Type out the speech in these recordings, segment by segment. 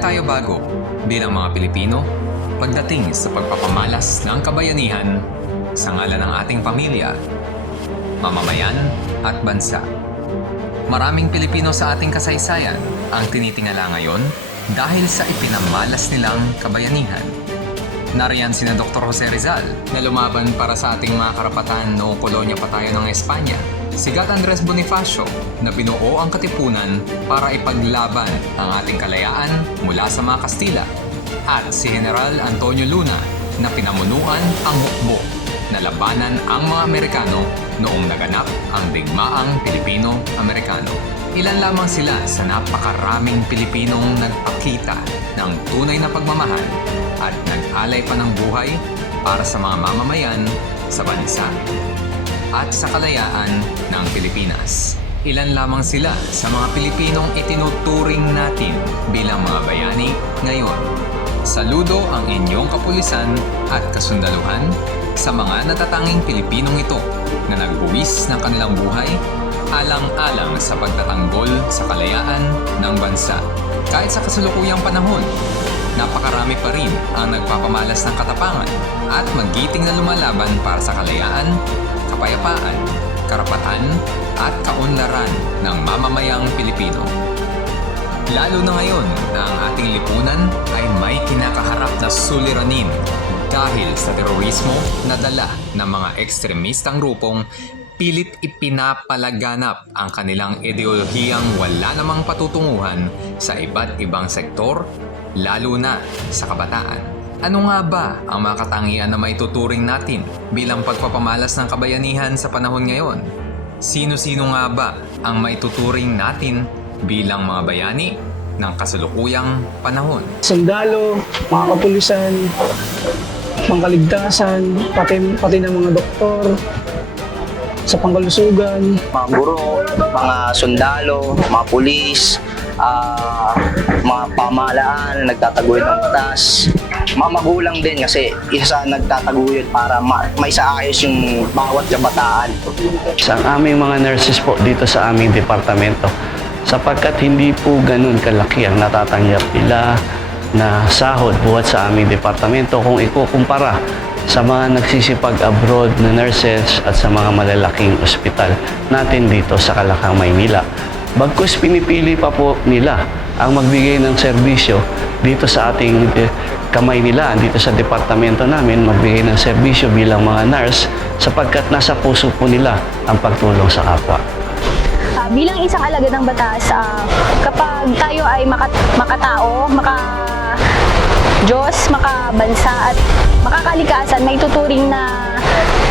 tayo bago bilang mga Pilipino pagdating sa pagpapamalas ng kabayanihan sa ngalan ng ating pamilya, mamamayan at bansa. Maraming Pilipino sa ating kasaysayan ang tinitingala ngayon dahil sa ipinamalas nilang kabayanihan. Nariyan sina Dr. Jose Rizal na lumaban para sa ating mga karapatan noong kolonya pa tayo ng Espanya. Si Gat Andres Bonifacio na binuo ang katipunan para ipaglaban ang ating kalayaan mula sa mga Kastila. At si General Antonio Luna na pinamunuan ang hukbo na labanan ang mga Amerikano noong naganap ang digmaang Pilipino-Amerikano. Ilan lamang sila sa napakaraming Pilipinong nagpakita ng tunay na pagmamahal at nag-alay pa ng buhay para sa mga mamamayan sa bansa at sa kalayaan ng Pilipinas. Ilan lamang sila sa mga Pilipinong itinuturing natin bilang mga bayani ngayon. Saludo ang inyong kapulisan at kasundaluhan sa mga natatanging Pilipinong ito na nagbuwis ng kanilang buhay alang-alang sa pagtatanggol sa kalayaan ng bansa. Kahit sa kasalukuyang panahon, napakarami pa rin ang nagpapamalas ng katapangan at magiting na lumalaban para sa kalayaan, kapayapaan, karapatan at kaunlaran ng mamamayang Pilipino. Lalo na ngayon na ang ating lipunan ay may kinakaharap na suliranin dahil sa terorismo na dala ng mga ekstremistang grupong pilit ipinapalaganap ang kanilang ideolohiyang wala namang patutunguhan sa iba't ibang sektor, lalo na sa kabataan. Ano nga ba ang mga katangian na maituturing natin bilang pagpapamalas ng kabayanihan sa panahon ngayon? Sino-sino nga ba ang maituturing natin bilang mga bayani ng kasalukuyang panahon? sundalo, mga kapulisan, pangkaligtasan, pati, pati ng mga doktor, sa pangkalusugan, mga guro, mga sundalo, mga pulis, ah, mga pamahalaan, nagtataguyod ng batas, mga magulang din kasi isa sa nagtataguyod para ma- may saayos yung bawat kabataan. sa aming mga nurses po dito sa aming departamento sapagkat hindi po ganun kalaki ang natatanggap nila na sahod buhat sa aming departamento kung ikukumpara sa mga nagsisipag abroad na nurses at sa mga malalaking ospital natin dito sa Kalakang, Maynila. Bagkus pinipili pa po nila ang magbigay ng serbisyo dito sa ating eh, kamay nila, dito sa departamento namin, magbigay ng serbisyo bilang mga nurse sapagkat nasa puso po nila ang pagtulong sa kapwa. Ah, bilang isang alagad ng batas, ah, kapag tayo ay makat makatao, maka Diyos, makabansa at makakalikasan, may tuturing na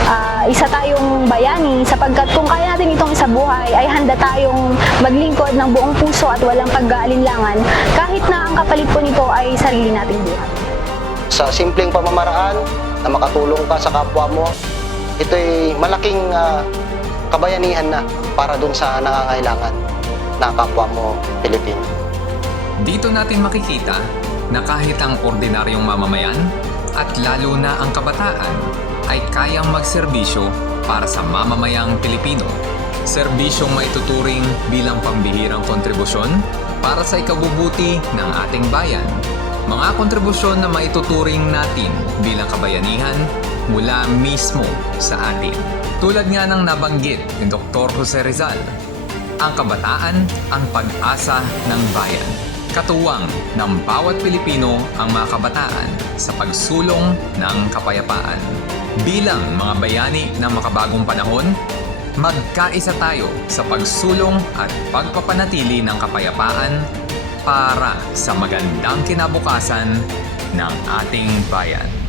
ah, isa tayong bayani sapagkat kung kaya natin itong isa buhay ay handa tayong maglingkod ng buong puso at walang pag-aalinlangan kahit na ang kapalit po nito ay sarili nating buhay. Sa simpleng pamamaraan na makatulong ka sa kapwa mo, ito'y malaking ah, kabayanihan na para dun sa nangangailangan na kapwa mo Pilipino. Dito natin makikita na kahit ang ordinaryong mamamayan at lalo na ang kabataan ay kayang magserbisyo para sa mamamayang Pilipino. Serbisyong maituturing bilang pambihirang kontribusyon para sa ikabubuti ng ating bayan. Mga kontribusyon na maituturing natin bilang kabayanihan mula mismo sa atin. Tulad nga ng nabanggit ni Dr. Jose Rizal, ang kabataan ang pag-asa ng bayan. Katuwang ng bawat Pilipino ang mga kabataan sa pagsulong ng kapayapaan. Bilang mga bayani ng makabagong panahon, magkaisa tayo sa pagsulong at pagpapanatili ng kapayapaan para sa magandang kinabukasan ng ating bayan.